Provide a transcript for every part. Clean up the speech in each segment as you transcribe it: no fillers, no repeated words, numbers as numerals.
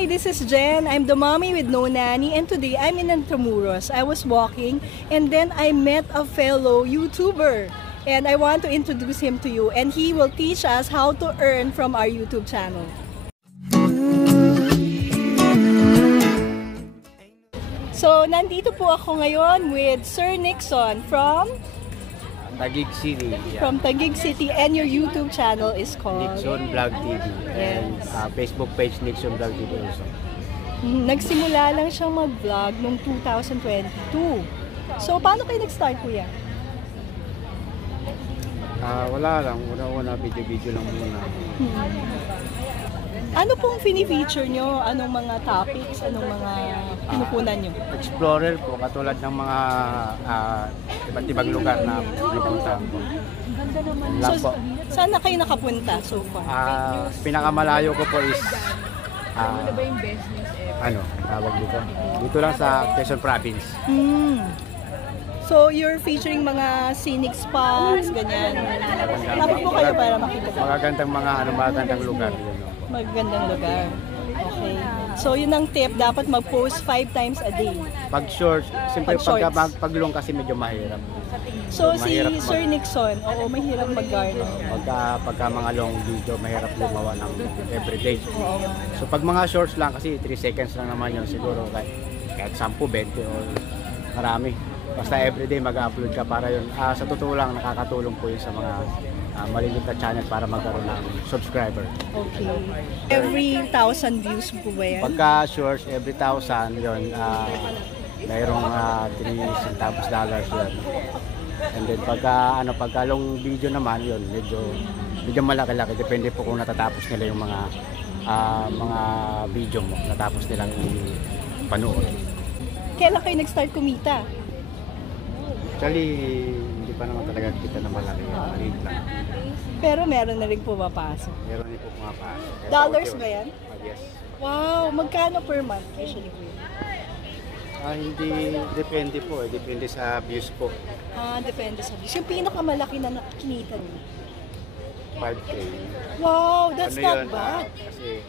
Hi, this is Jen. I'm the mommy with no nanny, and today I'm in Intramuros. I was walking and then I met a fellow YouTuber, and I want to introduce him to you, and he will teach us how to earn from our YouTube channel. So, nandito po ako ngayon with Sir Nixon from Taguig City. Yeah. From Taguig City, and your YouTube channel is called Nixon Vlog TV. And Facebook page Nixon Vlog TV also. Nagsimula lang siyang mag-vlog noong 2022. So, paano kayo nag-start, kuya? Wala lang. Una-una, video-video lang muna. Ano pong fini-feature nyo? Anong mga topics? Anong mga pinupunan nyo? Explorer po, katulad ng mga iba't ibang lugar na pinupunta ko. So, saan na kayo nakapunta so far? Pinakamalayo ko po is tawag dito? Dito lang sa Quezon Province. So, you're featuring mga scenic spots, ganyan. Lapit po kayo para makita ko. Magagandang mga magagandang lugar. Magagandang lugar. Okay. So, yun ang tip. Dapat mag-post 5 times a day. Pag shorts, siyempre pag long kasi medyo mahirap. So, si Sir Nixon, mahirap mag-garden. Pagka mga long video, mahirap gumawa ng everyday. So, pag mga shorts lang, kasi 3 seconds lang naman yun, siguro kahit 10, 20 o marami. Basta everyday mag-upload ka para yun. Sa totoo lang, nakakatulong po yun sa mga maliliit na channel para magkaroon ng subscriber. Okay. Every 1,000 views po ba yan? Pagka shorts, every 1,000 yun, mayroong 3 centavos dollars yun. And then pagka long video naman yun, medyo malaki-laki. Depende po kung natatapos nila yung mga video mo, natapos nilang panood. Kailan kayo nag-start kumita? Actually, hindi pa naman talaga kita na malaki. Maliit lang. Pero meron na rin pumapasok. Meron din po pumapasok. Dollars ba yan? Yes. Wow! Magkano per month usually po yun? Hindi, depende po. Depende sa views po. Depende sa views. Yung pinakamalaki na nakinita niyo? 5K. Wow! That's not bad. Kasi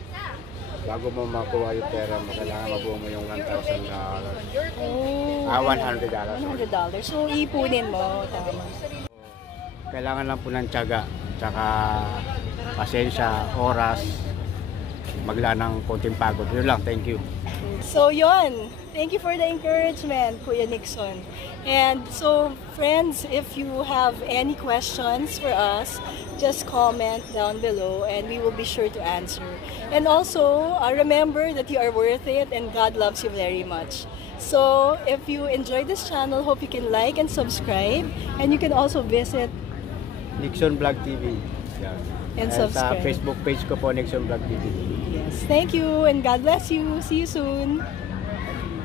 bago mo makuha yung pera mo, kailangan mabuo mo yung $1,000. $100. $100. So, ipunin mo. Tama. Kailangan lang po ng tiyaga, tsaka pasensya, oras, magla ng konting pagod. Yun lang, thank you. So, yun. Thank you for the encouragement, Kuya Nixon. And so, friends, if you have any questions for us, just comment down below and we will be sure to answer. And also, remember that you are worth it and God loves you very much. So, if you enjoyed this channel, hope you can like and subscribe. And you can also visit Nixon Vlog TV. Yeah. And subscribe. Sa Facebook page ko po, Nixon Vlog TV. Yes. Thank you and God bless you. See you soon.